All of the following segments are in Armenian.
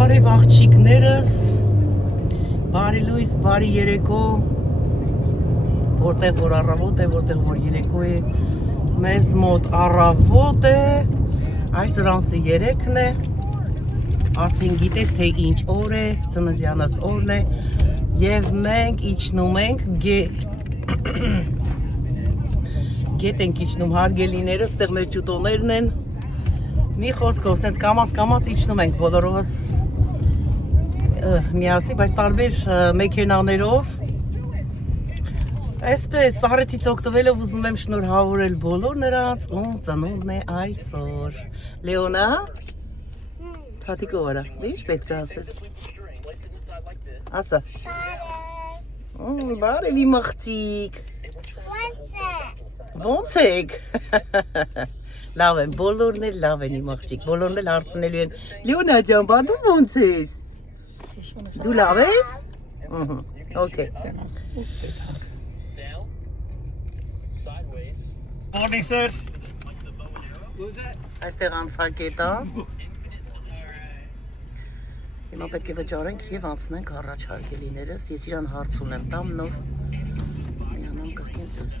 Բարև աղջիկներս, բարի լույս, բարի երեկո, որտեղ որ առավոտ է, որտեղ որ երեկո է, մեզ մոտ առավոտ է, այսօր ամսի 3-ն է, արդեն գիտեք թե ինչ օր է, ծննդյանս օրն է, և մենք իջնում ենք գետ ենք իջնում հարգելիները, ստեղ մեր ճուտոներն են, մի խոսքով, սենց կամաց իջնում ենք բոլորովս միասին, բայց տարբեր մեքենաներով, այսպես սառեթից օգտվելով ուզում եմ շնորհավորել բոլոր նրանց, ում ծնունդն է այսօր, Լեոնա, թատիկով արա, դե ինչ պետք է ասես, ասա, բարև իմ աղջիկ, ոնց եք, լավ եմ, բոլորն էլ լավ են իմ աղջիկ, բոլորն էլ հարցնելու են, Լեոնա ջան, բա դու ոնց ես, դու լավ ես, օքեյ, Morning, sir. Այստեղ անցակ է դա, հիմա պետք է վճարենք և անցնենք առաջ հարգելիներս, ես իրան հարց ունեմ, տամ նոր, միանամ կրկին ձեզ,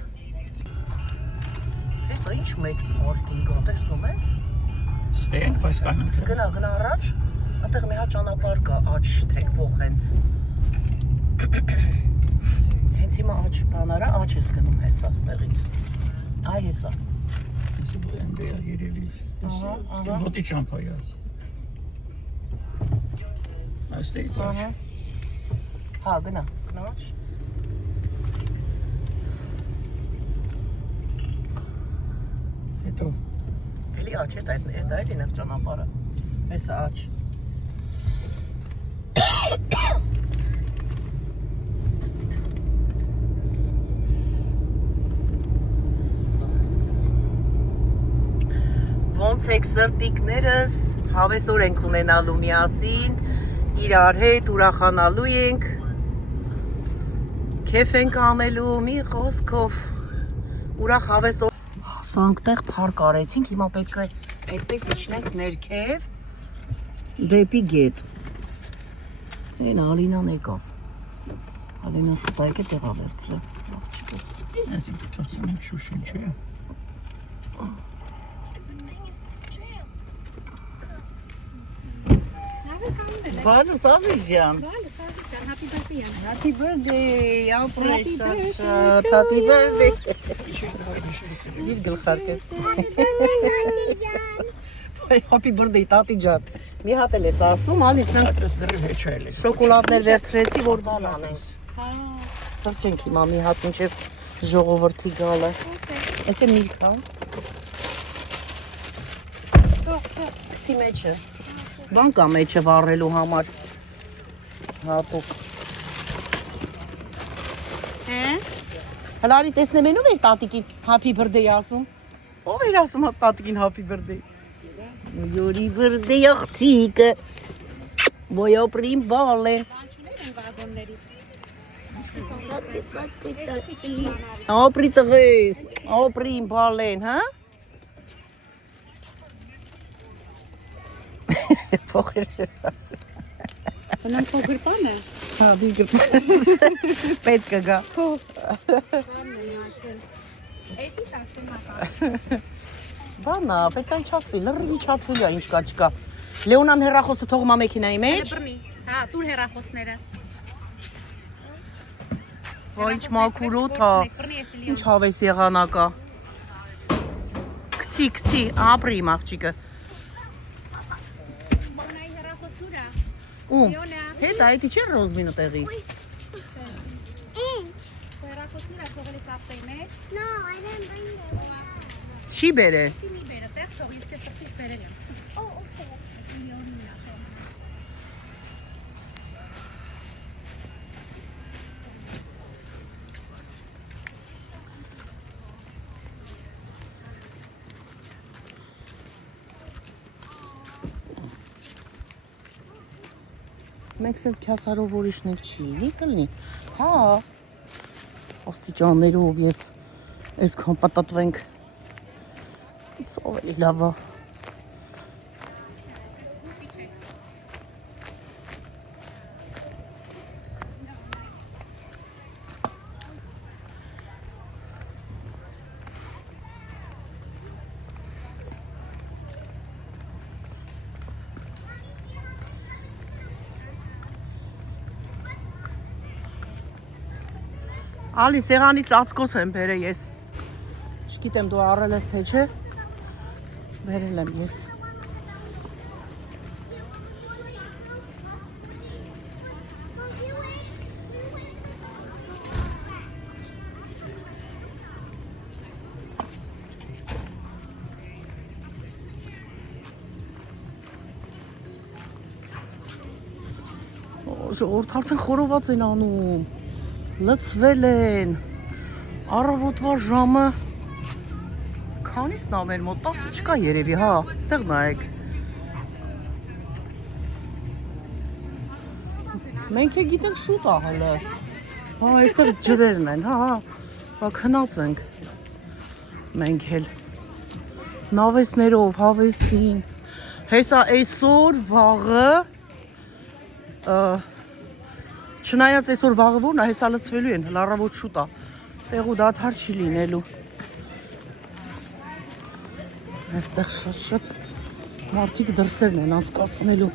տեսա ինչ մեծ պարկինգ ա, տեսնում ես, Ստենք, բայց կանեմ թե։ գնա առաջ, այդտեղ մի հա ճանապարհ կա, աջ թեքվող հենց, հենց հիմա աջ բանարա, աջ ես գնում հեսա ստեղից, այ հեսա, Իսկ ընդ է երևի։ Մոտի ճամփայա։ Այստեղից աջ։ հա գնա աջ, Հետո էլի աջ է, դա էլի նեղ ճանապարհը, հեսա աջ, ոնց եք սրտիկներս, հավեսօր ենք ունենալու միասին, իրար հետ ուրախանալու ենք, քեֆ ենք անելու, մի խոսքով, ուրախ հավեսօր, հասանք տեղ փարկ արեցինք, հիմա պետք է այդպես իջնենք ներքև, դեպի գետ, են Ալինան եկավ, Ալինան խտայք է տեղա վերցրել, աղջիկս, այսինք ծոցնեմ շուշուն չէ։ Բարս Ազիզյան, Happy birthday. Happy birthday, ապրես շատ, happy birthday, իր գլխարկը, happy birthday տատի ջան, մի հատ էլ ես ասում, ալիս նանք Այդպես դրի վեճել է։ շոկոլադներ վերցրեցի, որ բան անես, սրճենք հիմա մի հատ մինչև ժողովրդի գալը, ես է միլք հա, կցի մեջը, բան կա մեջը վառելու համար, հատուկ, հլարի տեսնեմ են ով էր տատիկին happy birthday ասում, ով էր ասում տատիկին happy birthday, Յուրի birthday աղջիկը, ոյո պրիմ բալ է, ապրի տղես, ապրիմ բալ են, հա, փոխեր ես Բնան փոքր բան է։ հա, դիգր պետք է գա, Էս ինչ ասում ասա։ բանա, պետք է իչացվի, լրրի իչացվելու է, ինչ կա չկա, Լեոնան հեռախոսը թողումա մեքենայի մեջ, Բռնի։ Հա, տուր հեռախոսները։ ոչ մաքուր օթա, ինչ հավես եղանակա, կցի, ապրի իմ աղջիկը, Բոնայի հեռախոսուրա։ ում, հետ այդի չէ ռոզմինը տեղի, Հեռախոսուրա թողել ես ապտեի մեջ։ No, I didn't bring it. չի բեր է, Սիմի բերը տեղ թող ես քեզ սրտից բերել եմ։ Oh, okay. Միլիոնին ախո։ մենք սենց քյասարով որիշնենք չի, լի, հա, ոստիճաններով ես այսքան պատատվենք, Սով էլի լավ է, Ալի սեղանի ծածկոց եմ բերել ես։ Չգիտեմ դու առել ես թե չէ։ Բերել եմ ես։ Ժողովուրդ արդեն խորոված են անում, լցվել են, առավոտվա ժամը, քանիսն ա մեր մոտ, 10 չկա երևի, հա, ստեղ նայեք։ Մենք է գիտենք շուտ ա հələ, հա, այստեղ ջրերն են, հա, քնած ենք, մենք էլ, նավեսներով, հավեսին, հեսա այսօր վաղը, Չնայած այսօր վաղը որն է, հեսա լցվելու են, լարավոտ շուտ է, տեղու դադար չի լինելու։ Այստեղ շատ մարդիկ դրսերն են անցկացնելու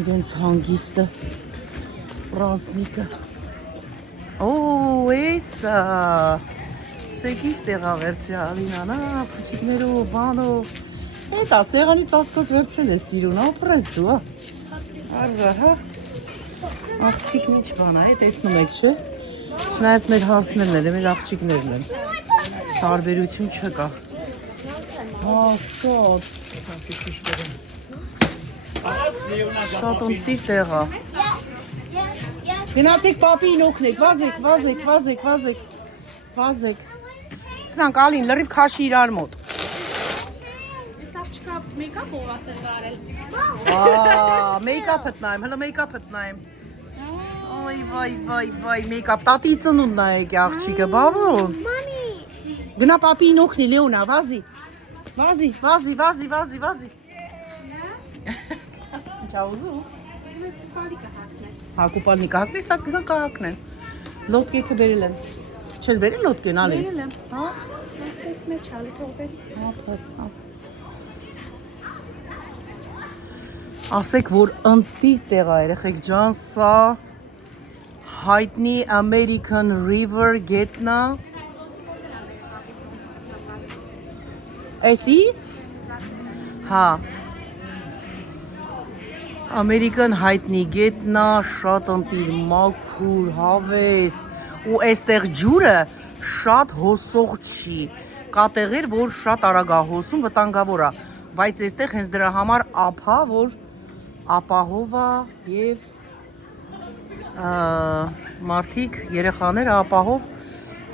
իրենց հանգիստը, պրազնիկը։ Օ, էսա, սեքիս տեղա վերցի Ալինան, փուչիկներով, բանով։ Էտա, սեղանի ծածկոց վերցրել է սիրուն, ապրես դու, հա։ Արվա, հա, աղջիկն ինչ բան է, տեսնում եք չէ, չնայած մեր հարսներն են, մեր աղջիկներն են, տարբերություն չկա, հա, շատ ընտիր տեղ է, գնացեք պապին օգնեք, վազեք, սրանք ալին լրիվ քաշի իրար մոտ, Աղջիկա մեյքափ ով ասել արել։ մեյքափ հտնայեմ, հլը մեյքափ հտնայեմ, վայ, մեյքափ, տատի ծնունդն է եկի աղջիկը, բա ոնց, գնա պապին օգնի, Լեոնա, վազի, Ինչ ա ուզում, հա կուպալնիկը հակնի, սա գնա կահակնեն, լոտկեքը բերել եմ, չես բերել լոտկեն ալի, Բերել եմ, հա, այս մեջ ալի թող բերի։ Ասեք, որ ընտիր տեղ է երեխեք ջան, սա հայտնի American River գետնա, էսի, հա, American հայտնի գետնա, շատ ընտիր, մաքուր, հավես, ու այստեղ ջուրը շատ հոսող չի, կա տեղեր, որ շատ արագ է հոսում, վտանգավոր է, բայց այստեղ հենց դրա համար ափա, որ ապահով է և մարդիկ, երեխաները ապահով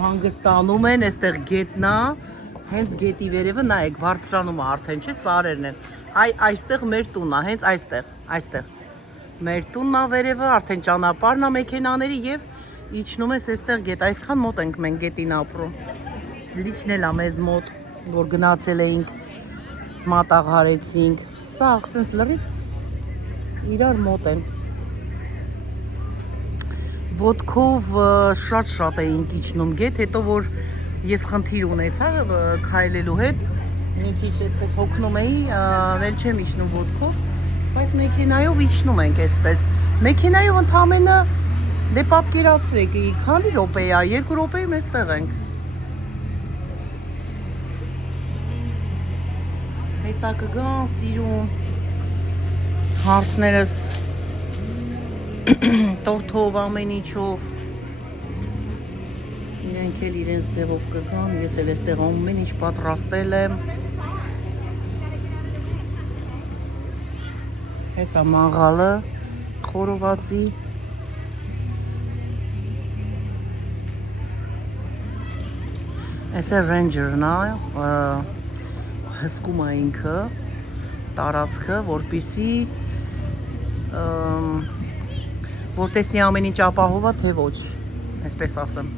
հանգստանում են, այստեղ գետնա, հենց գետի վերևը նայեք, բարձրանում է արդեն, չէ, սարերն են, այստեղ մեր տունն է, հենց այստեղ, մեր տունն է վերևը, արդեն ճանապարհն է մեքենաների և իջնում ես այստեղ գետ, այսքան մոտ ենք մենք գետին ապրում, լիչն էլ է մեզ մոտ, որ գնացել էինք, մատաղ հարեցինք, սաղ, սենց լրիվ, իրար մոտ են, ոտքով շատ էինք իջնում գետ, հետո որ ես խնդիր ունեցա քայլելու հետ, մի քիչ այդպես հոգնում էի, վել չեմ իջնում ոտքով, բայց մեքենայով իջնում ենք այսպես, մեքենայով ընդամենը դե պատկերացրեք, քանի րոպե է, 2 րոպեի մեզ տեղ ենք, հեսա կգան, սիրուն, հարցներս տորթով, ամեն ինչով, իրենք էլ իրենց ձևով կգան, ես էլ այստեղ ամեն ինչ պատրաստել եմ, հեսա մաղալը, խորովածի, այս է Ranger-ն է, հսկում է ինքը, տարածքը, որպեսզի որ տեսնի ամեն ինչ ապահով է, թե ոչ, այսպես ասեմ։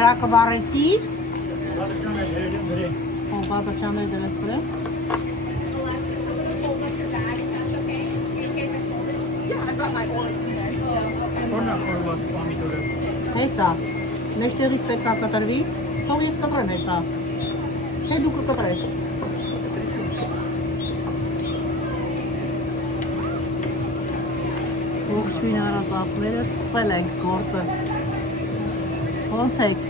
Կրակը վառեցիր։ Պատշան է դրել։ Ո պատշաններ դրես վրա։ Որնա խորված պամիդորը։ Հեսա։ Մեջտեղից պետք է կտրվի։ Թող ես կտրեմ հեսա։ Թե դու կկտրես։ Ողջույն հարազատները, սկսել ենք գործը։ Ոնց եք։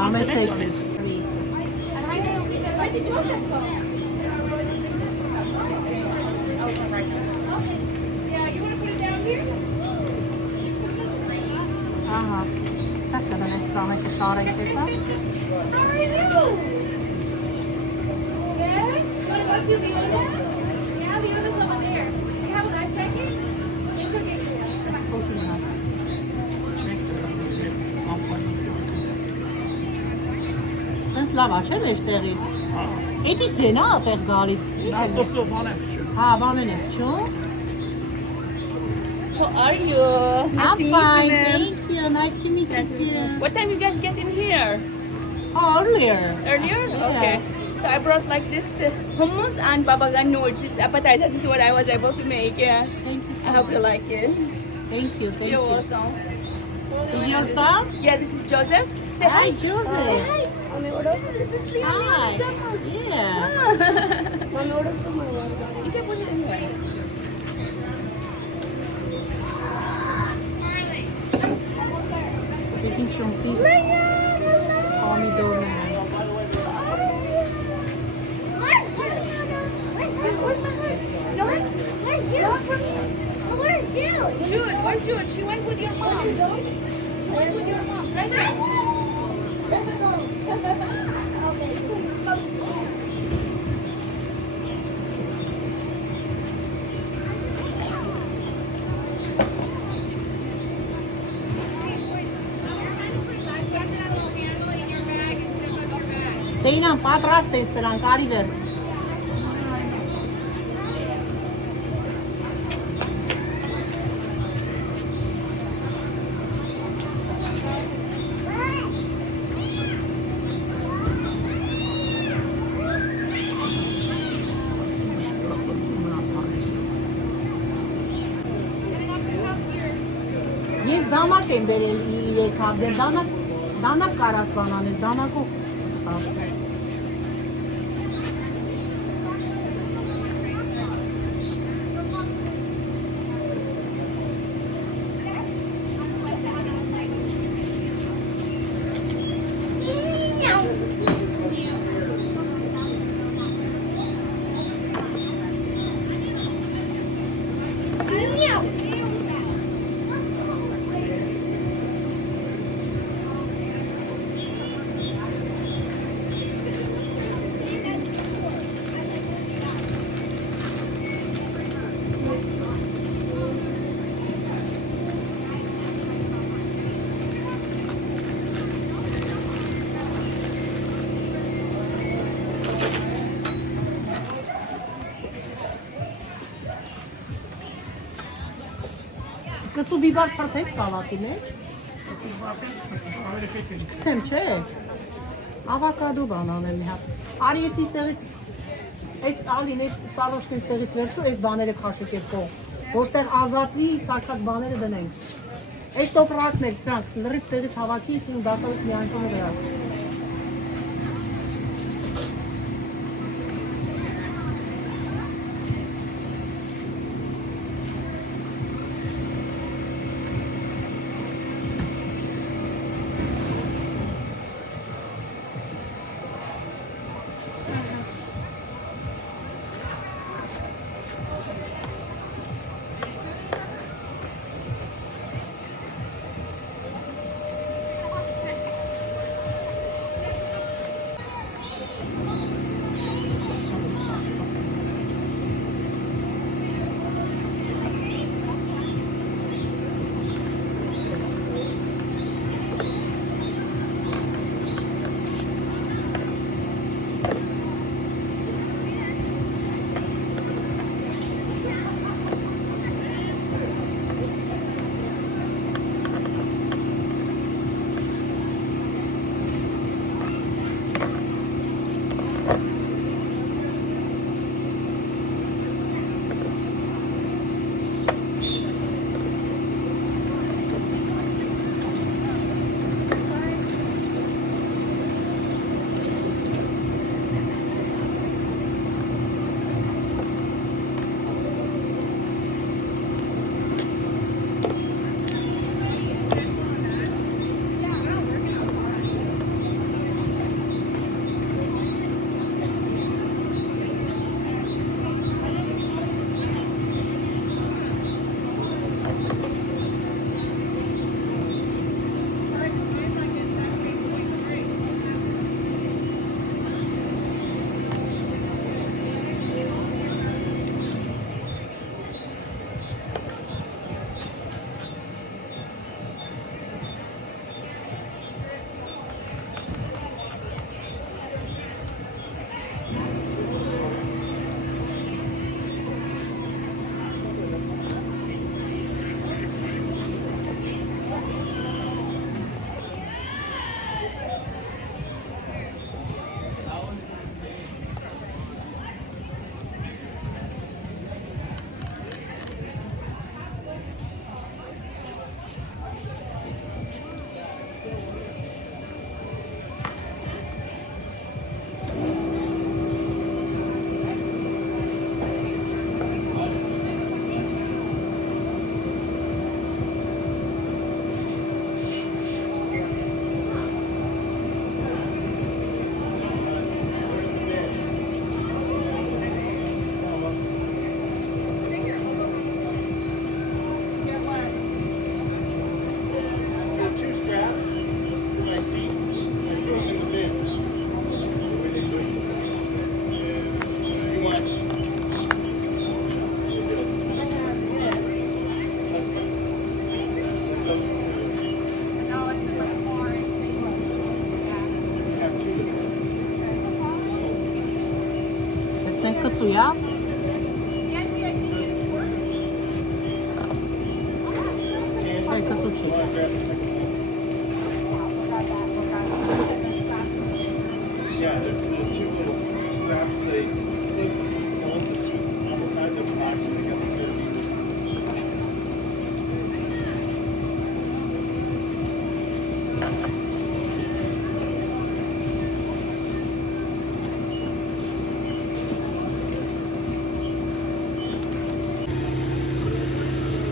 Համեցեք։ Ահա, ստակ կդնենք սա մեջը շարենք հեսա։ Սենց լավ է, չէ՞ մեջտեղից։ Էդի սենա ատեղ գալիս։ Նա սոսո բան է փչում։ Հա, բանել եք, չո՞։ How are you? Nice to I'm meet fine, you, ma'am. thank you. Nice to meet you too. What time you guys get in here? Oh, earlier. Earlier? Yeah. Okay. So I brought like this hummus and baba ganoush, which is appetizer. This is what I was able to make. Yeah. Thank you so I hope much. you like it. Thank you, thank You're you. welcome. Is your son? Yeah, this is Joseph. Say Hi, hi. Joseph. This is Hi. Yeah. You can put it anyway. Taking chunky pomidor. Where's my hood? No? Where's Jude? Oh, where's Jude? Jude, where's Jude? She went with your mom. She went with your mom. Right there. Let's go. Սեյնան պատրաստ է սրանք, արի վերց։ Ես դանակ եմ բերել 3 հատ, դանակ կարաս բանանես, դանակով տասը։ Կծու բիբար փրփեք սալատի մեջ։ Գցեմ, չէ։ Ավոկադո բանանել մի հատ։ Արի ես իստեղից այս ալին այս սալոշկը իստեղից վերցու, այս բաները քաշեք ես կող։ Որտեղ ազատվի, սարքած բաները դնենք։ Այս տոպրակներ սրանք լրից տեղից հավաքի, ու դասալից մի անգամ վրա։ կծու, հա։ Այ կծու չի։ Yeah, the two little straps, they on the side of the box and they got the good.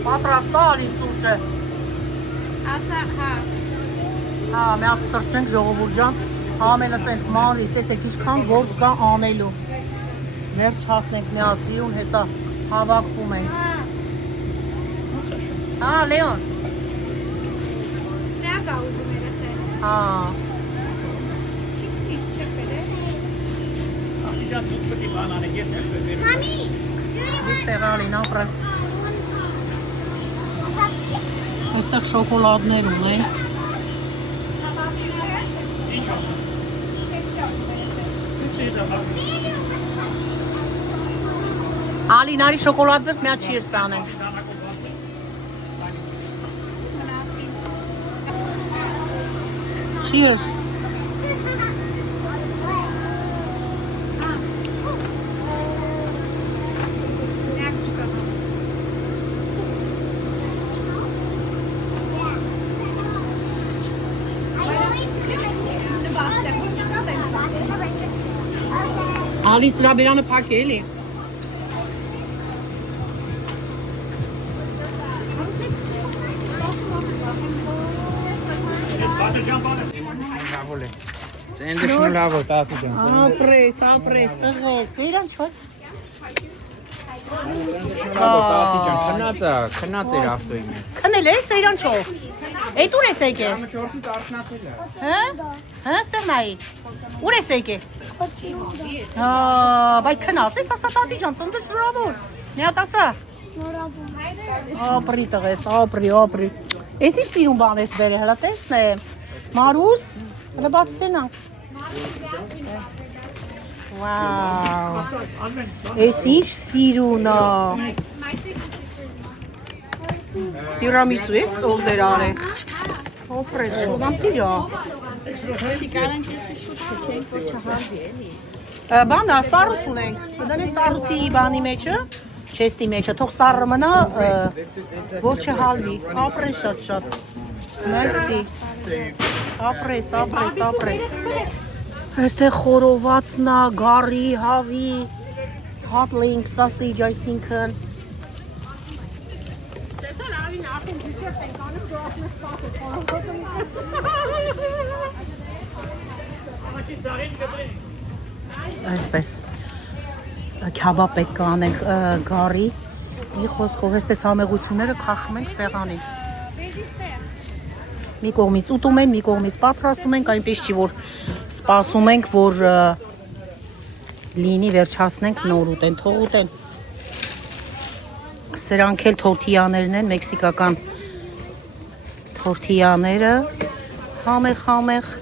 Պատրաստ է ալի սուրճը։ Ասա, հա։ Հա, մի հատ սրճենք ժողովուրդ ջան։ Ամենը սենց մանրից, տեսեք ինչքան գործ կա անելու։ Վերջ հասնենք մի հատ սիրուն, հեսա հավաքվում ենք։ Հա, Լեոն։ Ստեակա ուզում երեխեն։ Հա։ Չիքսպից չեպել է։ Ախիջան դուք պետք է բան անեք, ես էլ վերջ։ Mommy, Դուք տեղալին ապրես։ Այստեղ շոկոլադներ ունեն։ Ինչ ասում։ Ինչ է դա ասում։ Ալինարի շոկոլադներ մի հատ չիրս անենք։ Cheers։ Ստեակ չկա։ Նվաստեղում չկա տենց բան։ Ալին սրաբերանը փակ է էլի։ Պատեջան բանը։ Լավոլ է։ Ծենդեշնու լավո տատու ջան։ Ապրես, ապրես, տղես, իրան չո՞։ Լավո տատու ջան, քնած էր ավտոյին։ Քնել ես, իրան չո։ Էդ ուր ես եկե։ 4-ից արթնացել է։ Հա? Հա, ստեղ նայի։ Ուր ես եկե։ Հա, բայ քնած ես, ասա տատի ջան, ծննդը շնորհավոր։ Մի հատ ասա։ Ապրի տղես, ապրի։ Էս ինչ սիրուն բան ես բերել, հլա տեսնեմ։ Մարուս, հլա բաց տենանք։ Վաու։ Էս ինչ սիրուն է։ Տիրամիսու ես ով դեր արե։ Օպրես, շուտամ տիրա։ Բանա, սառուց ունենք։ Դնենք սառուցի բանի մեջը, չեստի մեջը, թող սառը մնա, որ չհալվի։ Ապրես շատ։ Մերսի։ Ապրես։ Այստեղ խորովածնա, գարի, հավի, hot link, sausage, այսինքն։ Այսպես քաբաբ պետք է անենք գարի մի խոսքով այսպես համեղությունները քաշում ենք սեղանին մի կողմից ուտում ենք մի կողմից պատրաստում ենք այնպես չի որ սպասում ենք որ լինի վերջացնենք նոր ուտեն թող ուտեն սրանք էլ թորթիաներն են մեքսիկական թորթիաները համեղ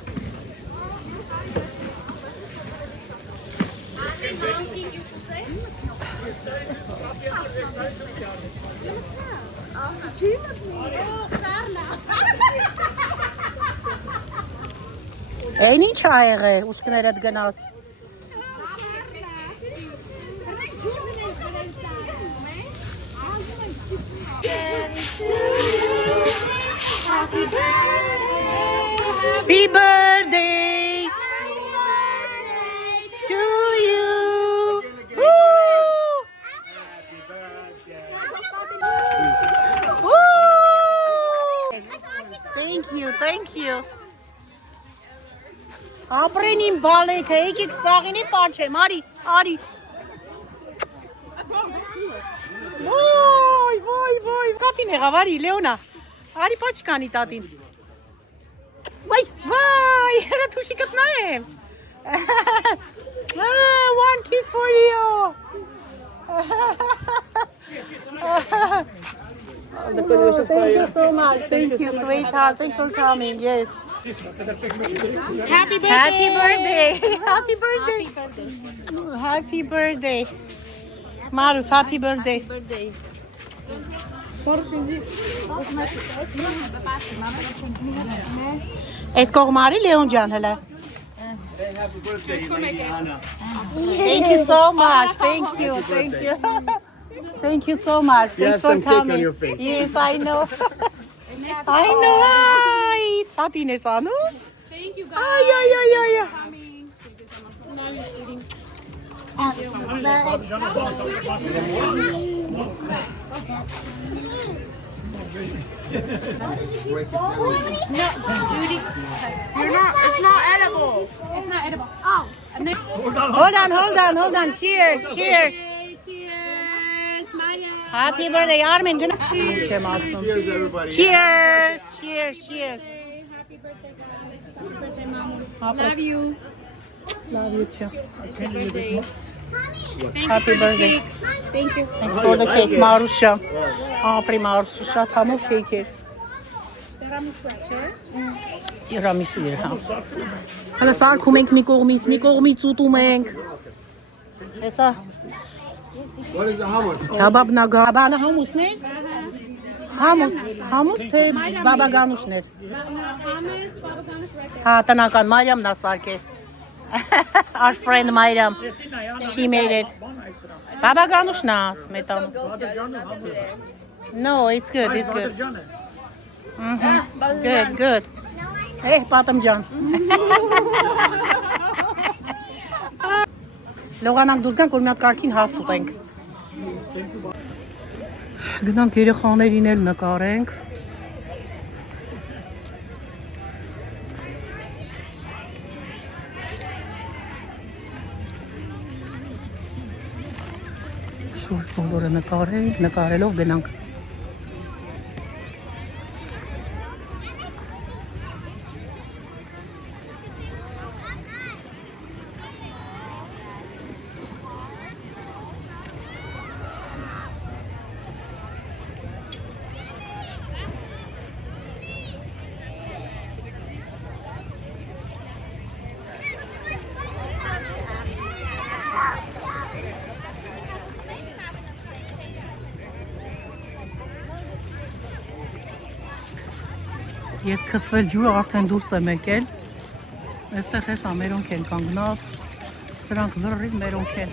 Այն ինչ ա եղել, ուշքներդ գնաց։ Happy birthday to you. Woo! Thank you. Ապրեն իմ բալեքը, եկեք սաղինի պանչեմ, արի։ Ոյ, կատին եղավ, արի, Լեոնա, արի պաչկանի տատին։ Վայ, հեղը թուշիկըտ նայեմ։ One kiss for you։ Thank you so much. Thank you, sweetheart. Thanks for coming. Yes. Happy birthday. Happy birthday. Happy birthday. Happy birthday. Marus, happy birthday. Այս կողմարի Լեոն ջան հələ։ Happy birthday, Lady Anna. Thank you so much. Thank you. Thank you. Thank you so much. You Thanks have for some cake on coming. your face. Yes, I know. I know. Ay, Tatin is anu. Thank you guys. Ay, ay, ay, ay. for coming. Now you're eating. Judy. It's not edible. It's not edible. Oh. Hold on. Cheers. Cheers, Maya. Happy birthday, Armin. Cheers. Cheers, everybody. Cheers. Happy birthday, guys. Happy birthday, Mama. Love you. Love you too. Mommy. Happy birthday. Thank you. Thanks for the cake, Marusha. Ապրի Մարուսը շատ համով cake էր։ Տիրամիսու էր, հա։ Հələ սարքում ենք մի կողմից ուտում ենք։ Հեսա What is the hummus? Չաբաբնագա, բանը համուսն է։ Համուս թե բաբագանուշներ։ Hummus, Baba Ganoush right there. Հա, տնական Մարիամն է սարքել։ Our friend Mariam. She made it. Բաբագանուշն է, սմետան։ No, it's good. Good. Պատում ջան։ Լողանանք դուրս գանք, որ մի հատ կարգին հաց ուտենք։ Գնանք երեխաներին էլ նկարենք։ Շուրջ բոլորը նկարելով գնանք։ Ես քցվել ջուրը արդեն դուրս եմ եկել։ Այստեղ հեսա մերոնք են կանգնած։ Սրանք լրիվ մերոնք են։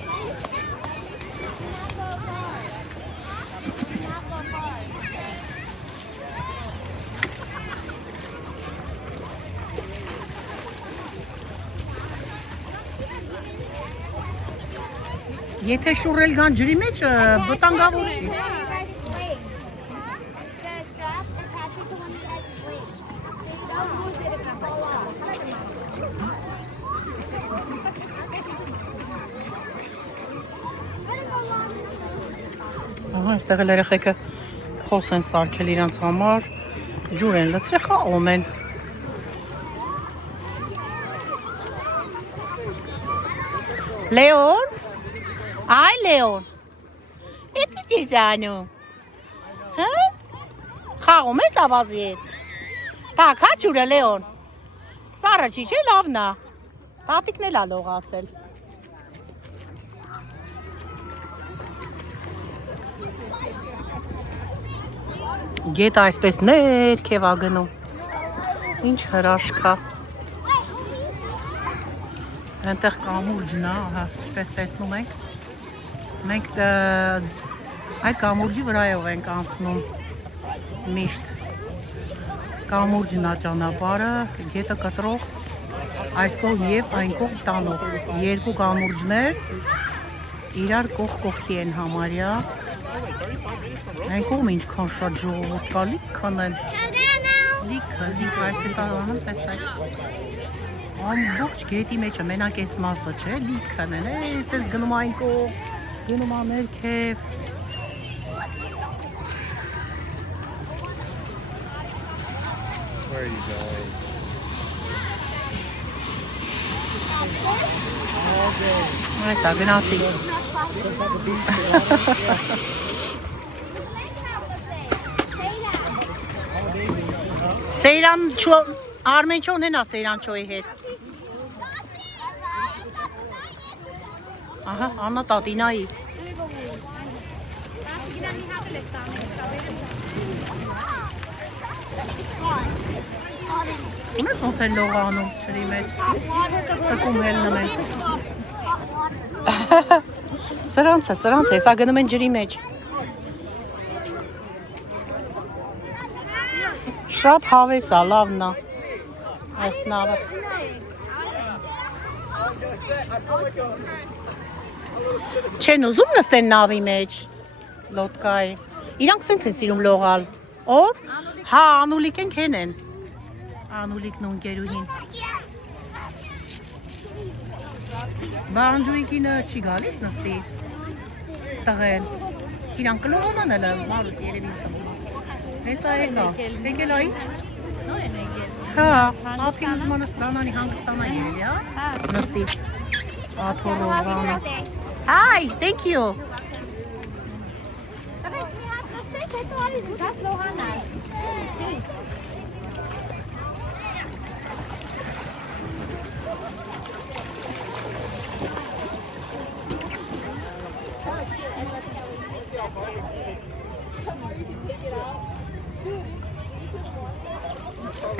Եթե շուրել գան ջրի մեջ, վտանգավոր չի։ Ահա, այստեղ էլ երեխեքը խոս են սարքել իրանց համար, ջուր են լցրել, խաղում են։ Լեոն, այ Լեոն, էդի չես անում, հա, խաղում ես ավազի հետ, տակ հա ջուրը Լեոն, սարը չի չէ լավն է, տատիկն էլ ա լողացել։ Գետը այսպես ներքև ա գնում, ինչ հրաշք է, այնտեղ կամուրջն է, ինչպես տեսնում ենք, մենք այդ կամուրջի վրայով ենք անցնում միշտ, կամուրջն է ճանապարհը, գետը կտրող, այս կողմ և այն կողմ տանող, երկու կամուրջներ իրար կողքի են համարյա, այն կողմ ինչքան շատ ժողովուրդ կա, լիքն են, լիքը, այսպես անում տեսակ, ամբողջ գետի մեջը, մենակ այս մասը չէ, լիքն են, ես ես գնում այն կողմ, գնում ներքև, Where are you going? Այս է գնացի, Սեյրան չո Արմեն չո ունենա Սեյրան չոյի հետ։ Ահա, Աննա տատինայի։ Ոնց ոնց են լողանում ջրի մեջ։ Սկում հելնում են։ Սրանց է, հեսա գնում են ջրի մեջ։ Շատ հավես է, լավն է։ Այս նավը։ Չեն ուզում նստեն նավի մեջ, լոդկայի։ Իրանք սենց են սիրում լողալ։ Ով? Հա, Անուլիկ են քեն են։ Անուլիկն ու ընկերուհին։ Բանջույկինը չի գալիս նստի տղեն։ Իրանք կլողանան էլը, մարուս երևի ստում։ Հեսա եկա, եկել այչ։ Հա, ապին ուզմանս դանանի հանգստանա երևի, հա? Նստի, աթորով վանը։ Hi, thank you.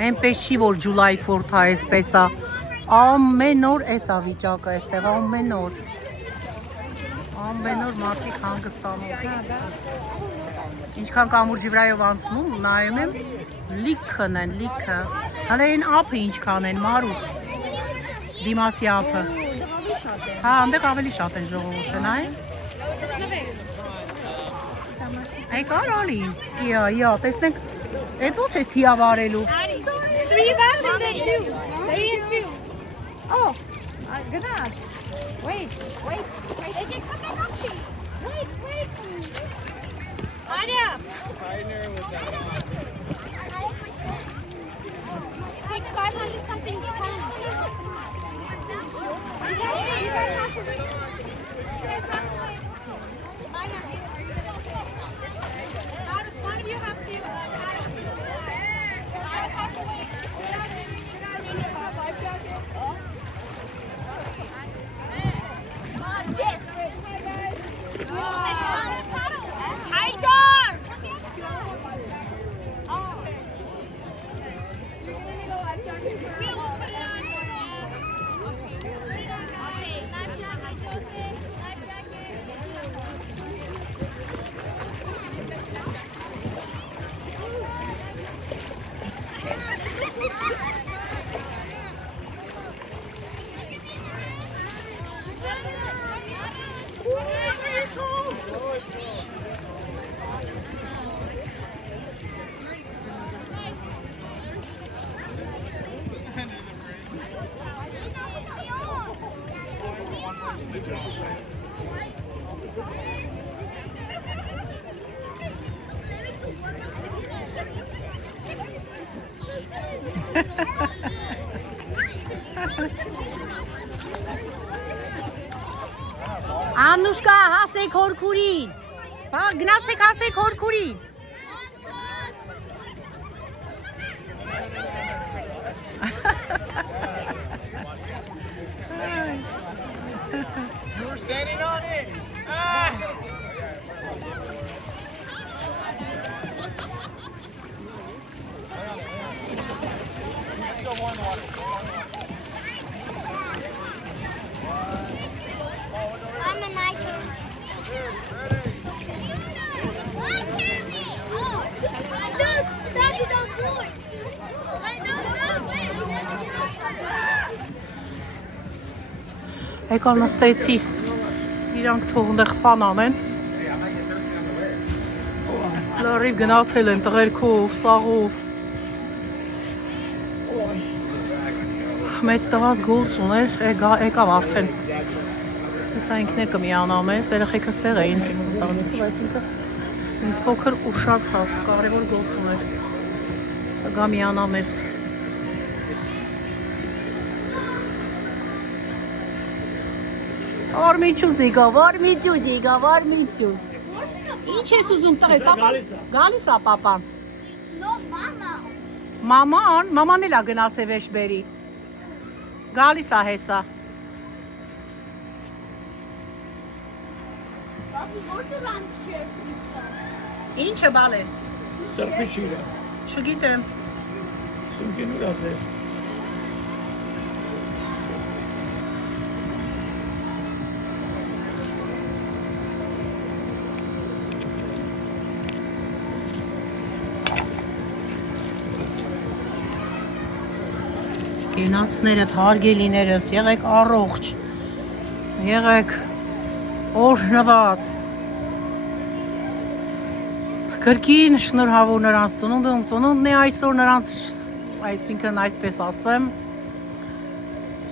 Այնպես չի, որ July 4-ը այսպես է, ամեն օր էս է վիճակը այստեղ, ամեն օր մարդիկ հանգստանում։ Ինչքան կամուրջի վրայով անցնում, նայում եմ, լիքն են, լիքը։ Հələ են ափը ինչքան են, մարուս, դիմացի ափը։ Հա, անդեղ ավելի շատ են ժողովուրդը, նայ։ Այք արալին, իա, տեսնենք, էդ ոնց է թիավարելու։ 3 buses and 2. 3 and 2. Oh, գնաց։ Wait. They can come back up to you. Wait. Anya. Takes 500 something pounds. You guys have to wait. One of you have to. Անուշկա, հասեք հորքուրին։ Բա, գնացեք հասեք հորքուրին։ You were standing on it. I'm a nice one. Why can't we? Oh, dude, Daddy's on board. I know. Եկան նստեցի, իրանք թողնեղ պան անեն։ Լարիվ գնացել են տղերքով, սաղով։ Մեծ տղաս գործ ուներ, եկավ արդեն։ Հեսա ինքն է կմիանամ ես, երեխեքը ստեղ էին։ Փոքր ուշացավ, կարևոր գործ ուներ։ Սա գա միանամ ես։ Արմիչուզ եկավ, արմիչուզ։ Ինչ ես ուզում տղեկ, պապան։ Գալիս է պապան։ No, Mama. Maman էլ ա գնացել վեշ բերի։ Գալիս ա հեսա։ Papi, որտե՞ղ ամչեր պիտա։ Ինչը բալես։ Սրբիչի իրա։ Չգիտեմ։ Սունկին ուրած է։ Գենացները, հարգելիներս, եղեք առողջ, եղեք օրհնված, կրկին շնորհավոր նրանց ծնունդն է այսօր նրանց, այսինքն այսպես ասեմ,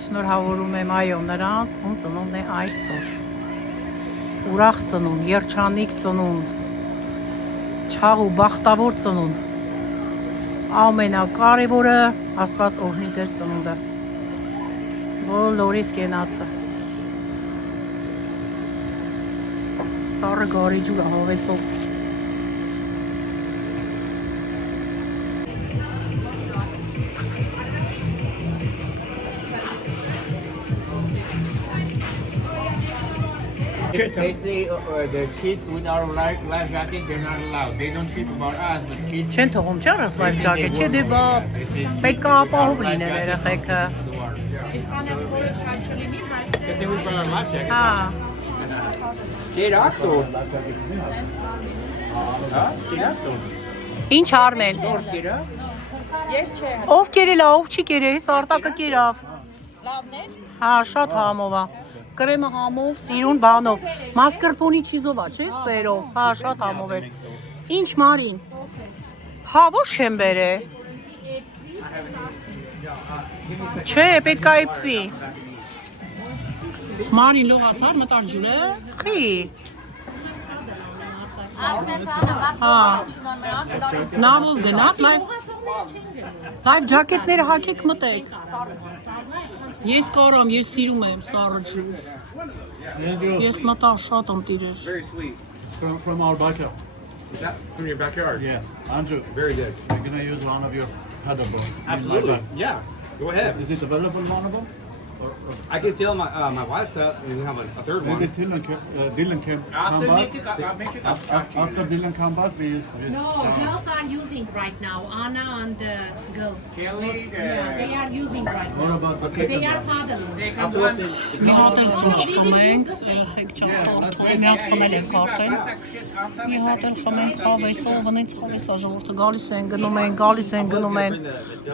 շնորհավորում եմ այո նրանց, ում ծնունդն է այսօր, ուրախ ծնունդ, երջանիկ ծնունդ, չաղ ու բախտավոր ծնունդ, ամենակարևորը Աստված օրհնի ձեր ծնունդը, բոլորիս կենացը, սառը գարեջուր հավեսով, They say the kids without life jacket, they're not allowed. They don't speak about us, but kids... չեն թողում չարս լայվ ճակետ, չէ դե բա պետք է ապահով լինեն երեխեքը, Because they would wear our life jackets. հա, Get out, though. Huh? Get out, though. ինչ արմեն, Don't get up. ով կերել ա, ով չի կերել, հես արտակը կերավ, հա, շատ համով ա, կրեմը համով, սիրուն բանով, մասկրպոնի չիզով ա, չէ, սերով, հա, շատ համով էր, ինչ մարին, հա, ոչ չեմ բեր է, չէ, պետք է իպվի, մարին լողացար, մտար ջուրը, խի, հա, նավով գնաք, լայվ ջակետները հակեք մտեք, ես կարամ, ես սիրում եմ սառը ջուր, ես մտա շատ ըմտիրեր, Very sweet. From our backyard. Is that from your backyard? Yeah. Andrew, Very good. you're going to use one of your paddleboard. Absolutely. Yeah. Go ahead. Is it available, one of them? I can fill my wife's up and we have a third Maybe one. Dylan can come back. After Dylan come back, we use No, girls are using right now. Anna and the girl. Kelly, Yeah, they are using right What now. about the They second are one? paddling. second one. մի հատ էլ սուրճ խմենք, երեխեք չան կարդեն, մի հատ խմել ենք արդեն, մի հատ էլ խմենք խավեսով, վնից խավեսա ժողորդը գալիս են, գնում են,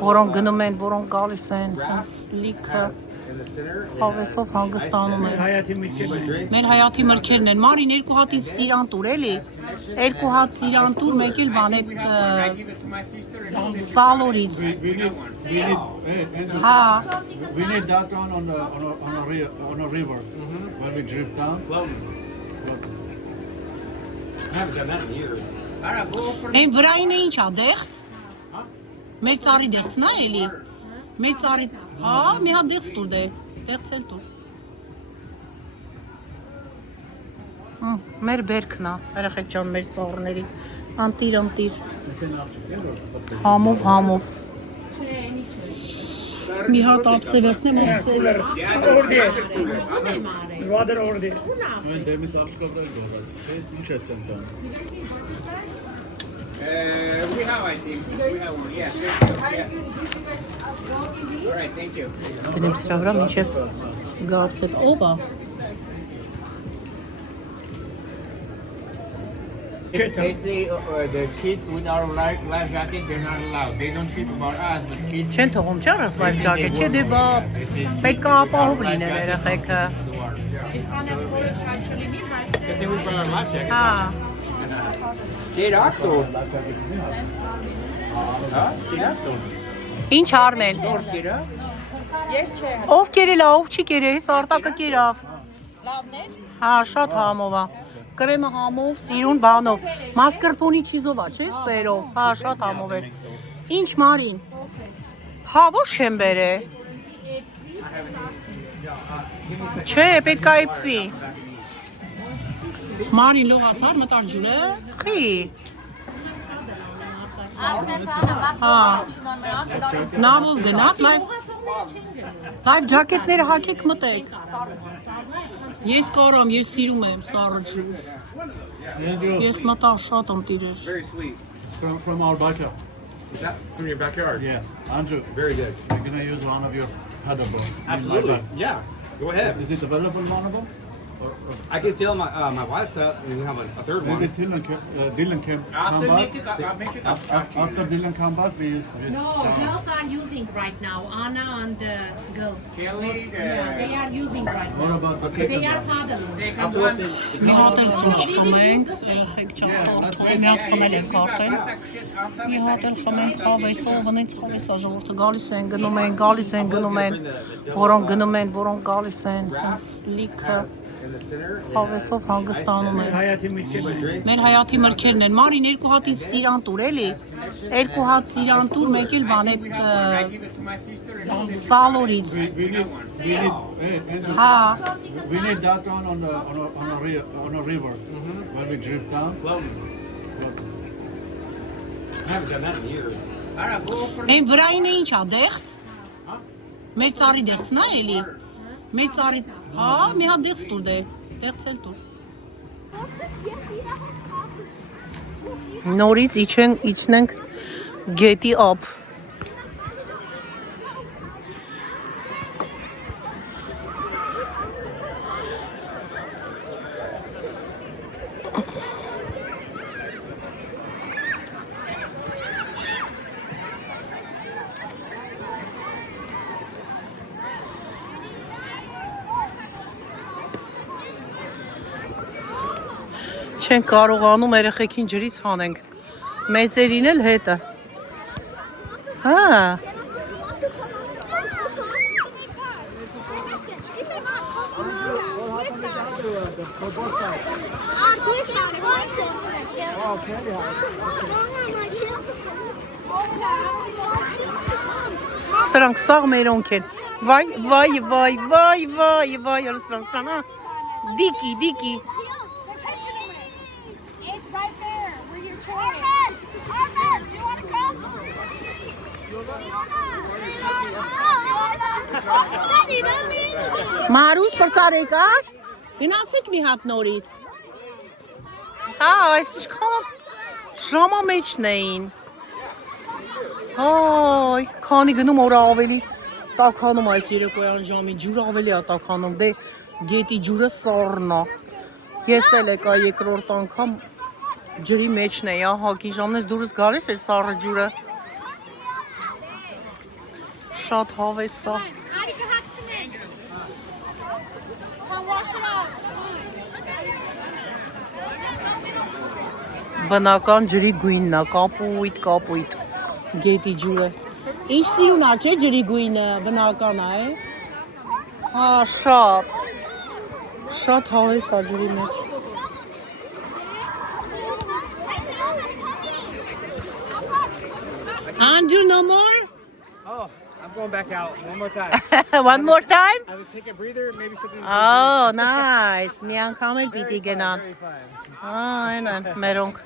որոնք գնում են, որոնք գալիս են, սենց լիքը, In the center. խավեսով հանգստանում են, Հայաթի միտքեր։ մեր հայաթի մրքերն են, մարին երկու հատ ինձ ծիրանտուր էլի, երկու հատ ծիրանտուր, մեկ էլ բան էտ Give it to my sister. սալորից, we need հա, we need that one on a river when we drift down. I haven't done that in years. All right, go for են վրային է ինչ ա, դեղց, մեր ծարի դեղցն ա էլի, մեր ծարի, հա, մի հատ դեղց տուր դե, դեղց էլ տուր, մեր բերքն ա, երեխեք ճան մեր ծառների, անտիր, համով, մի հատ ապսե վերցնեմ, ապսե վեր, Water order. When them is ashkabel dollars. Interesting son. We have, I think. We have one. Yeah. All right, thank you. դնեմ սրա վրա, մինչև գաց էտ, ով ա, They say the kids without life jacket, they're not allowed. They don't speak about us, but kids... չեն թողում չարս լայվ ճակետ, չէ դե բա պետք է ապահով լինեն երեխեքը, Because they would wear our life jackets. հա, Get out, though. Huh? Get out, though. ինչ արմեն, Don't get up. ով կերել ա, ով չի կերել, հես արտակը կերավ, հա, շատ համով ա, կրեմը համով, սիրուն բանով, մասկրպոնի չիզով ա, չէ, սերով, հա, շատ համով էր, ինչ մարին, հա, ոչ չեմ բեր է, չէ, պետք է իպվի, մարին լողացար, մտար ջուրը, խի, Հա։ Նավով գնաք, լայվ ջակետները հագեք մտեք։ Ես կարամ, ես սիրում եմ սառը ջուր։ Ես մտա շատ եմ տիրեր։ Very sweet. From our backyard. Is that from your backyard? Yeah. Andrew, Very good. we're gonna use one of your paddleboard. Absolutely. Yeah. Go ahead. Is it available, one of them? I can fill my wife's up and we have a third Maybe one. Dylan can come back. After Dylan come back, we use. No, girls are using right now. Anna and the girl. Kelly, Yeah, they are using right What now. about the They second are one? paddling. second one. Մի հատ էլ սուրճ խմենք, երեխեք ճարտարտ, մի հատ խմել ենք արդեն։ Մի հատ էլ խմենք հավեսով, վնից հավեսա ժողովուրդը գալիս են, գնում են, գալիս են, գնում են, որոնք գնում են, որոնք գալիս են, sense լիքը In the center. հավեսով հանգստանում են։ Hayati Mirkin. Մեր հայաթի մրգերն են, Մարին երկու հատ ինձ ծիրանտուր էլի, երկու հատ ծիրանտուր, մեկ էլ բան այդ Give it to my sister and սալորից, հա, We need that one on a river when we drift down. I haven't done that in years. այն վրային է ինչ ա, դեղց, մեր ծարի դեղցն ա էլի, մեր ծարի, հա, մի հատ դեղց տուր դե, դեղց էլ տուր։ Նորից իջնենք գետի ափ։ Չեն կարողանում երեխեքին ջրից հանենք, մեծերին էլ հետը։ Հա, սրանք սաղ մերոնք են։ Վայ, վայ, վայ, վայ, վայ, վայ, սրանք, դիկի, դիկի։ It's right there where your chair is. You want to come? Մարուս պրծարեք ար, գնացեք մի հատ նորից։ Հա, այս իշխան ժամա մեջն էին։ Հայ, քանի գնում օրը ավելի տաքանում այս երեկոյան ժամի, ջուրը ավելի է տաքանում, դե գետի ջուրը սառն է։ Ես էլ եկա երկրորդ անգամ ջրի մեջն էի, ահագի ժամնես դուրս գալիս էր սառը ջուրը։ Շատ հավես է։ Hadi kalksın. Come wash it off. Բնական ջրի գույնն է, կապույտ, կապույտ, գետի ջուրը։ Ինչ սիրուն է, չէ ջրի գույնը, բնական է, հա, շատ հավես է ջրի մեջ։ Andrew, no more? Oh, I'm going back out one more time. One more time? I would take a breather, maybe something. Oh, nice, մի անգամ էլ պիտի գնան։ Very fun. Այն են, մերոնք։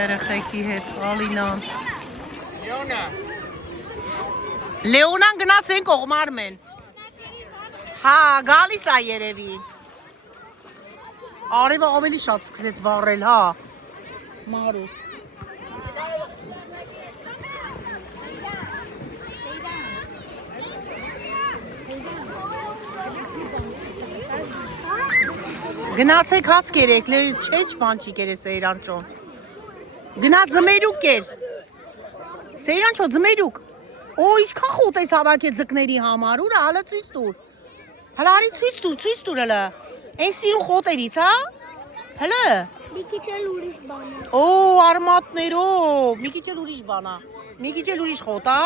Երեխեքի հետ, Ալինան։ Լեոնան գնաց են կողմ Արմեն։ Հա, գալիս է երևի։ Արևը ավելի շատ սկսեց վառել, հա։ Մարուս։ Գնացեք հաց կերեք, չէ բանջի կերե Սեյրանչոն։ Գնա ձմերուկ կեր։ Սեյրանչո ձմերուկ։ Օ, ինչքան խոտ ես հավաքել ձկների համար, ուր հալը ցույց տուր։ Հələ արի ցույց տուր հələ։ Այն սիրուն խոտերից, հա։ Հələ։ Մի քիչ էլ ուրիշ բան է։ Օ, արմատներով, մի քիչ էլ ուրիշ բան է։ Մի քիչ էլ ուրիշ խոտ, հա։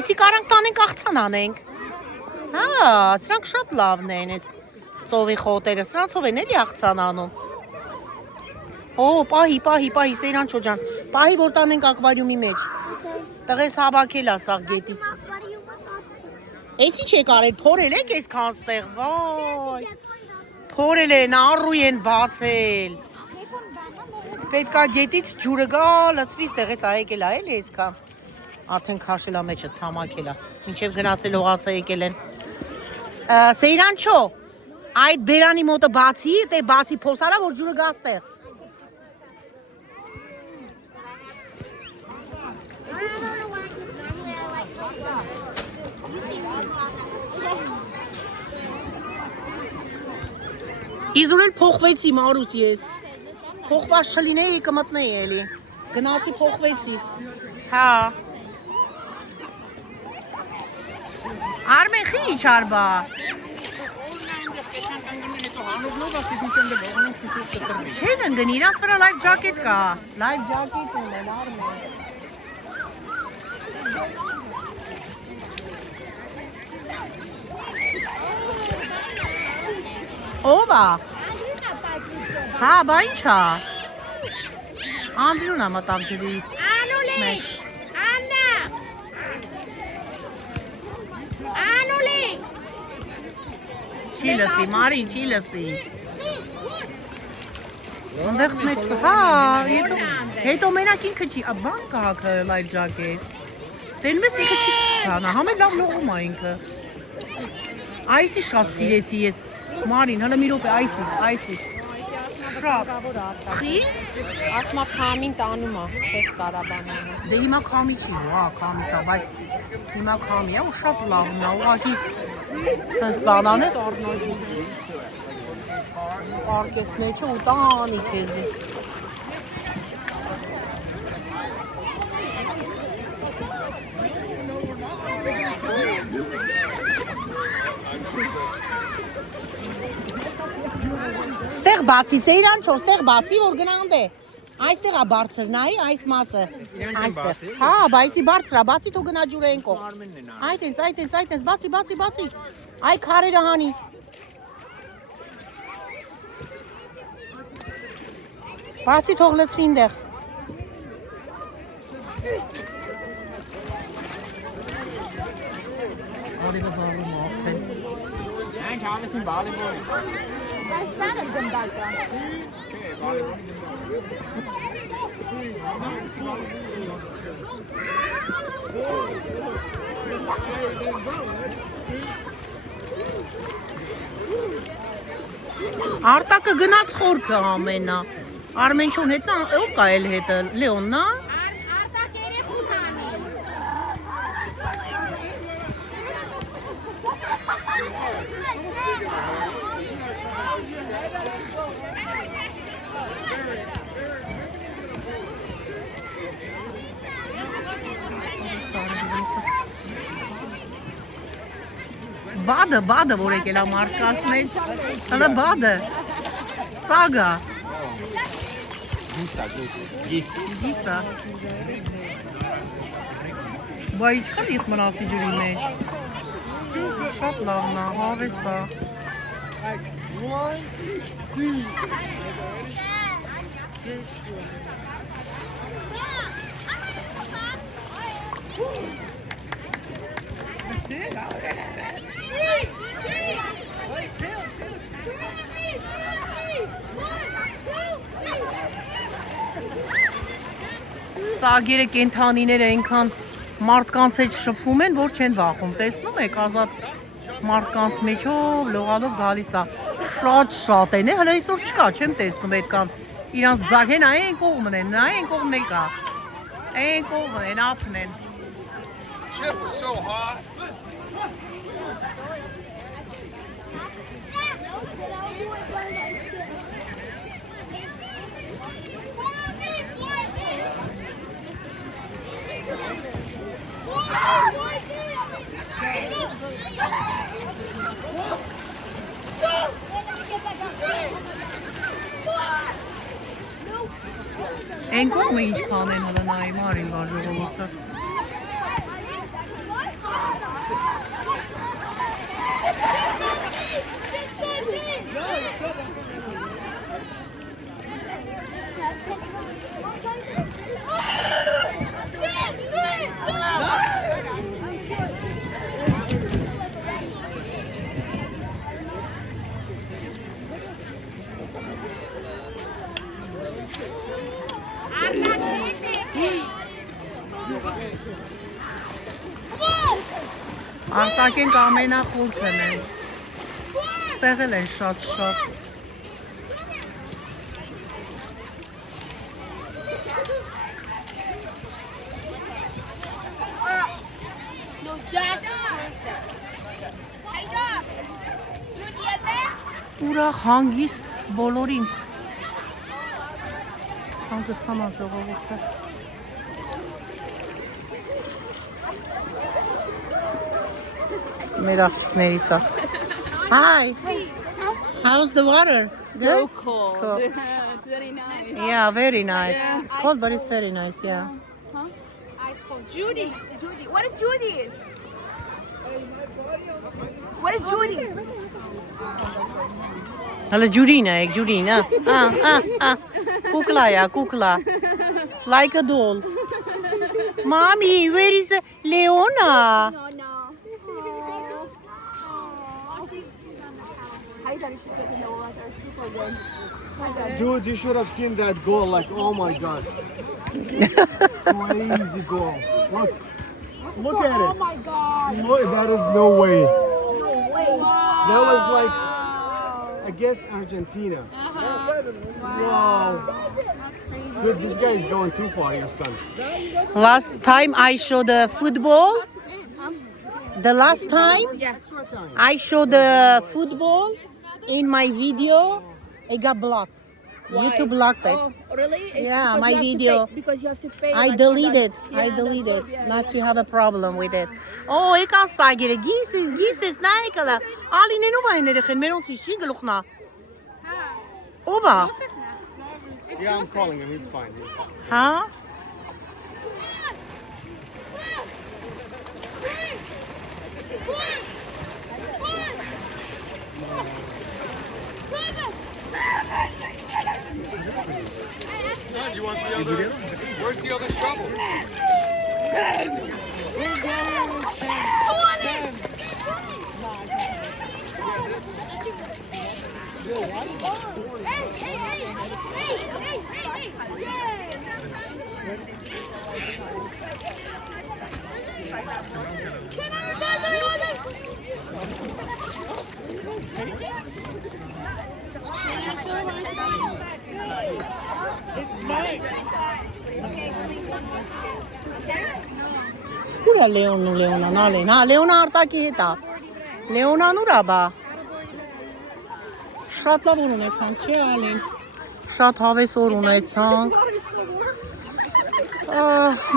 Էսի կարանք տանենք աղցան անենք։ Հա, սրանք շատ լավն են, էս ծովի խոտերը, սրանցով են էլի աղցան անում։ Օ, պահի, Սեյրանչո ջան, պահի որ տանենք ակվարիումի մեջ։ Տղես հավաքել է սաղ գետից։ Էս ինչ եք արել, փորել եք այս քանստեղ, վայ։ Փորել են, առու են բացել։ Պետքա գետից ջուրը գա, լցվի, ստեղ էս ա եկել ա էլի այսքա։ Արդեն քաշել ա մեջը, ցամաքել ա։ Մինչև գնացել հողացա եկել են։ Սեյրանչո, այդ բերանի մոտը բացի, դե բացի փոսարա, որ ջուրը գա ստեղ։ Իզուր էլ փոխվեցի Մարուս ես։ Փոխված չլինեի կմտնեի էլի։ Գնացի փոխվեցի։ Հա։ Արմեն խիչ արբա։ Չեն ընգնի, իրանց վրա լայվ ջակետ կա։ Լայվ ջակետ ունեն Արմեն։ Ով ա։ Հա, բա ինչ ա։ Անդրյուն ա մտավ ջրի։ Անուլի, Աննա։ Անուլի։ Չի լսի, Մարին, չի լսի։ Անդեղ մեջ, հա, հետո մենակ ինքը չի, բան կա հակը լայվ ջակետ։ Դենմես ինքը չի ստանա, համե լավ լողում ա ինքը։ Այսի շատ սիրեցի ես։ Մարին, հələ մի րոպե, այսի։ Շատ։ Խի։ Ասմա քամին տանում ա, չես կարա բանանը։ Դե հիմա քամի չի, հա, քամի տա, բայց հիմա քամի ա ու շատ լավն ա, ուղղակի սենց բանանես պարկես մեջը ու տանի քեզի։ Ստեղ բացի, Սեյրանչո, ստեղ բացի, որ գնանդ է։ Այստեղ ա բարձր, նայի, այս մասը։ Այստեղ։ Հա, բայսի բարձր ա, բացի թո գնա ջուրեն կող։ Այտենց, բացի։ Այ քարերը հանի։ Բացի թող լցվի ինտեղ։ Օրիգը բալում արդեն։ Այն համեսին բալիբոլ։ Սարը գնդակա։ Արտակը գնաց խորքը ամենա։ Արմենչոն հետն ով կա էլ հետը, Լեոնն ա։ Արտակ երեխու տանի։ Բադը, որ եկել ա մարդկանց մեջ, հլը բադը, սագա, գիսա, բա իչքան ես մնացի ջրի մեջ, շատ լավն ա, հավես ա, Սագերը կենթանիները այնքան մարդկանց հետ շփվում են, որ չեն վախում, տեսնում եք, ազատ մարդկանց մեջով լողալով գալիս ա, շատ են, հլը այսօր չկա, չեմ տեսնում այդքան, իրանց զագեն այն կողմն են, այն կողմն էլ կա, այն կողմն են, ապն են։ Chip was so hot. Այն կողմը ինչքան են հլը նայի մարին բա ժողովուրդը։ Արտակենք ամենախորքն են։ Ստեղ էլ են շատ։ No, that's Ուրախ հանգիստ բոլորին։ Հանգստանալ ժողովուրդը։ Մեր աղջիկներից է։ Hi. How's the water? Good? Cold. Cool. It's very nice. Yeah, very nice. It's cold, but it's very nice, yeah. Ice cold. Judy. What is Judy? What is Judy? Hələ Ջուրին է, Ջուրին, Kukla ya, kukla. It's like a doll. Mommy, where is Leona? No. Super good. Dude, you should have seen that goal. Like, oh my god. Crazy goal. Look at it. Oh my god. Look, that is no way. Wow. That was like against Argentina. Wow. Dude, this guy is going too far, your son. Last time I showed the football. The last time I showed the football in my video, it got blocked. YouTube blocked it. Oh, really? It's Yeah, because my you have to video. pay- because you have to pay. I like, deleted. yeah, I that's deleted. good, yeah, Not yeah. to have a problem with it. Oh, I can't say it. Gis, Naikala. Ali nenu ba energen. Meronsi shi gluchna. Ova. Yeah, I'm calling him. He's fine. Huh? Son, you want the other? Where's the other shovel? Ուր է Լեոնն ու Լեոնան, ալեն, հա, Լեոնը արտակի հետ է, Լեոնան ուր է բա, շատ լավ օր ունեցանք, չէ ալեն, շատ հավես օր ունեցանք,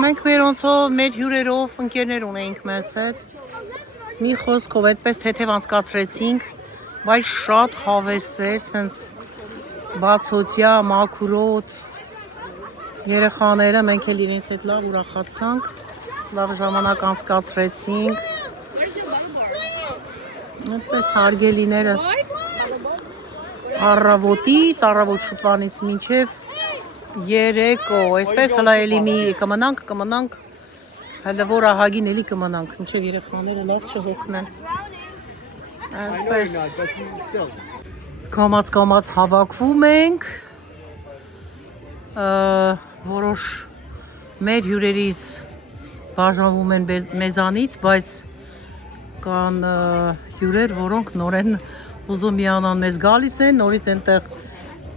մենք մերոնցով, մեր հյուրերով, ընկերներ ունեինք մեզ հետ, մի խոսքով այդպես թեթև անցկացրեցինք, բայց շատ հավես է, սենց բացօթյա, մաքուրոտ, երեխաները, մենք էլ իրենց հետ լավ ուրախացանք, լավ ժամանակ անցկացրեցինք, այդպես հարգելիներս առավոտից, առավոտ շուտվանից մինչև երեկո, այսպես հլա էլի մի կմնանք, հլա որ ահագին էլի կմնանք, մինչև երեխաները լավ չհոգնեն, այդպես կամաց հավաքվում ենք, որոշ մեր հյուրերից բաժանվում են մեզանից, բայց կան հյուրեր, որոնք նորեն ուզում միանան մեզ գալիս են, նորից այնտեղ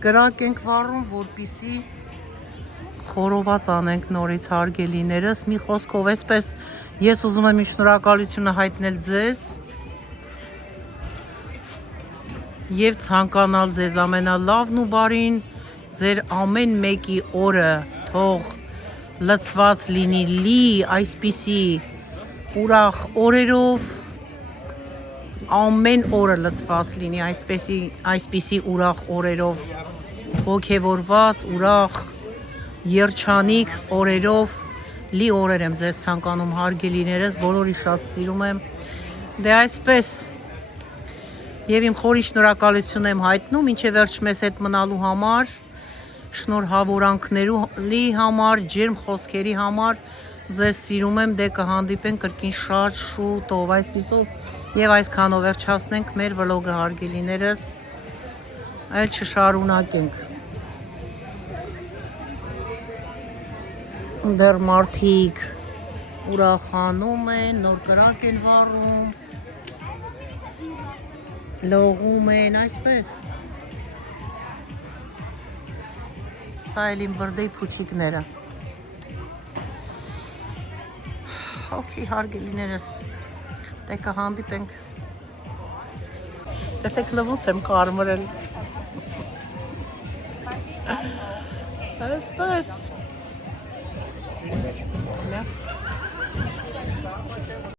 կրակ ենք վառում, որպիսի խորոված անենք նորից հարգելիներս, մի խոսքով այսպես ես ուզում եմ իմ շնորհակալությունը հայտնել ձեզ և ցանկանալ ձեզ ամենալավն ու բարին, ձեր ամեն մեկի օրը թող լցված լինի լի այսպիսի ուրախ օրերով, ամեն օրը լցված լինի այսպիսի ուրախ օրերով, ոգևորված, ուրախ, երջանիկ օրերով, լի օրեր եմ ձեզ ցանկանում հարգելիներս, բոլորի շատ սիրում եմ, դե այսպես, և իմ խորի շնորհակալություն եմ հայտնում, մինչև վերջ մեզ հետ մնալու համար, շնորհավորանքների համար, ջերմ խոսքերի համար, ձեզ սիրում եմ, դե կհանդիպենք կրկին շատ շուտով, այսպիսով և այսքանով վերջացնենք մեր վլոգը հարգելիներս, այլ չշարունակենք։ Դեռ մարդիկ ուրախանում են, նոր կրակ են վառում, լողում են, այսպես։ Սա էլ իմ բրդեի փուչիկները։ Okay, հարգելիներս, դե կհանդիպենք։ Տեսեք լվուց եմ կարմրել։ Այսպես։